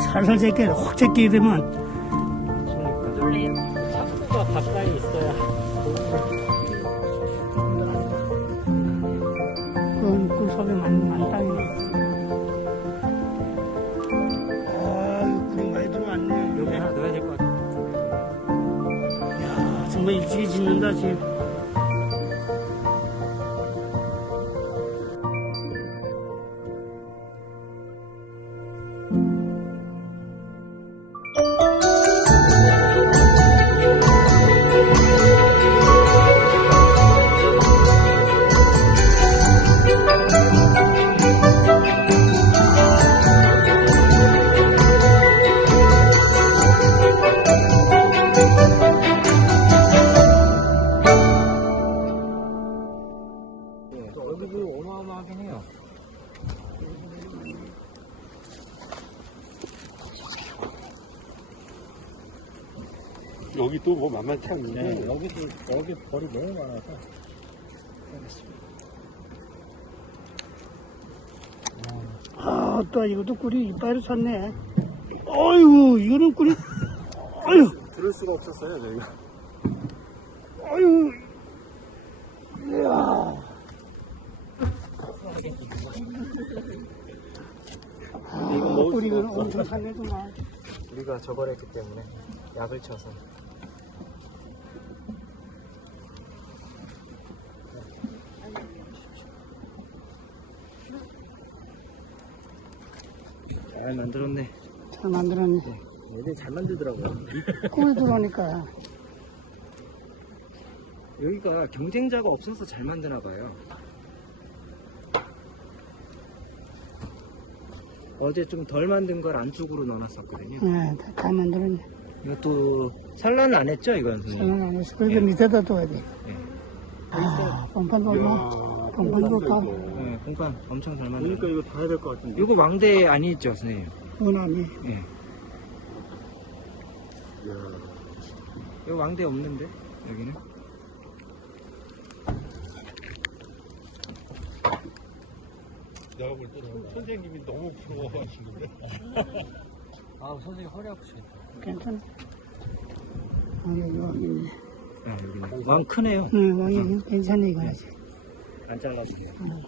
살살 제끼, 확 제끼게 되면. 탁구가 가까이 있어야. 그건 꿀속에 많은 땅이네. 아유, 꿀이 많이 들어왔네. 여기 하나 넣어야 될 것 같아. 야, 정말 일찍이 짓는다, 지금. 여기도 어마어마하긴 해요. 여기 또 뭐 만만치 않는데. 네, 여기 벌이 너무 많아서. 아, 또 이것도 꿀이 이빨을 찼네. 어이구, 이거는 꿀이, 아유, 들을 수가 없었어요, 저희가. 아유, 이야. 아, 이거 먹을 꿀이 수가 이거는 없어. 엄청 찼네구만. 우리가 저걸 했기 때문에 약을 쳐서. 잘 만들었네. 잘 만들었네. 얘들 잘 만들더라고요. 꿀 들어오니까. 여기가 경쟁자가 없어서 잘 만드나 봐요. 어제 좀 덜 만든 걸 안쪽으로 넣어놨었거든요. 네, 다 만들었네. 이것도 산란은 안 했죠, 이건 선생님? 저는 안 했어. 그러니까 밑에다 둬야 돼. 네. 아, pom판도 얼마? pom판도 다. 네, 공간 엄청 잘 만들어. 그러니까 이거 다 해야 될 것 같은데. 이거 왕대 아니죠, 선생님? 그건 아니. 네. 이거 왕대 없는데, 여기는? 내가 볼 때 선생님이 너무 부러워하시는데. 아, 선생님 허리 아프시겠다. 괜찮아. 아, 여기 왕이네. 아, 여기는. 왕 크네요. 응, 왕이 괜찮네, 이거 아직. 안 잘라주세요. 응.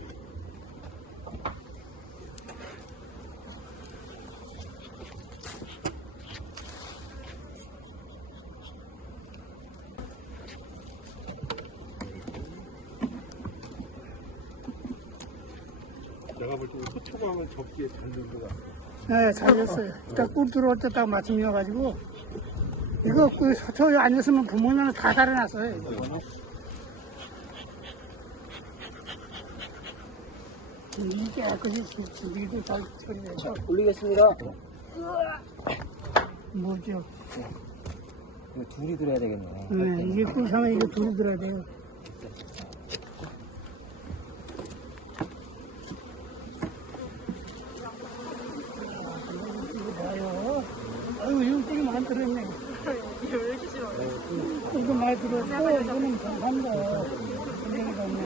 내가 볼 때 소초광을 접기에 잘 넣은 것 같아. 네, 잘 됐어요. 딱 꿀 들어올 때 딱 맞춤이어가지고. 이거 꿀 서초에 앉았으면 부모님은 다 달아놨어요. 이게 깨끗이 진리도 잘 처리해서. 올리겠습니다. 뭐죠? 이거 둘이 들어야 되겠네. 네, 이게 꿀상에 이게 둘이 들어야 돼요. 아유, 이거 꿀이 많이 들어있네. 이게 왜 이렇게 싫어? 이거 많이 들어있고, 이거는 정상다. 굉장히 좋네.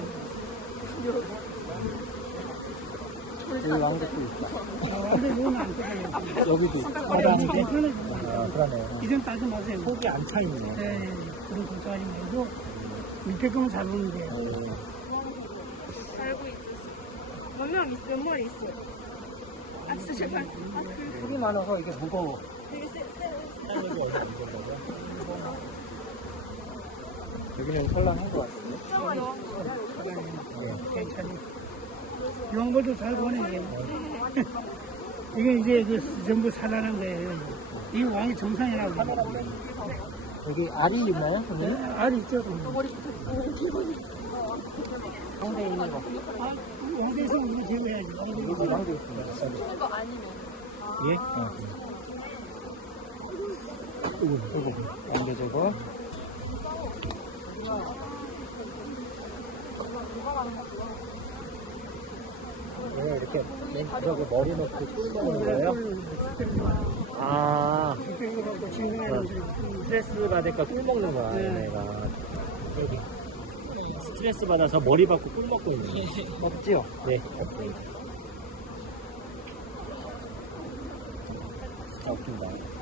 여기 왕대도 있다. 근데 이거는 안 들어요. 여기도 바다인데? 아, 그러네요. 이전 따지 마세요. 속이 안 차 있네. 네, 그런 걱정하지 말고, 밑에 거는 잘 보면 돼요. 알고 있었어. 몇 마리 있어요. 아, 진짜 제발. 속이 많아서 이게 무거워. 되게 세. 여기는 설란한 것 같은데. 괜찮아요. 이런 것도 잘 보네. 이게 이제 전부 살아난 거예요. 이 왕이 정상이라고. 여기 알이 있나요, 선생님? 알이 있죠. 상대에 있는 거. 왕대에서 우리 제외해야지. 여기 왕대 있습니다. 이거 아니면. 예? 아, 이거. 왕대 저거. 이렇게 맨쪽에 머리 넣고 뚫는 거예요? 아, 스트레스 받으니까 꿀 먹는 거야, 얘네가. 여기. 스트레스 받아서 머리 받고 꿀 먹고 있는 거. 없지요? 네, 없습니다. 보인다.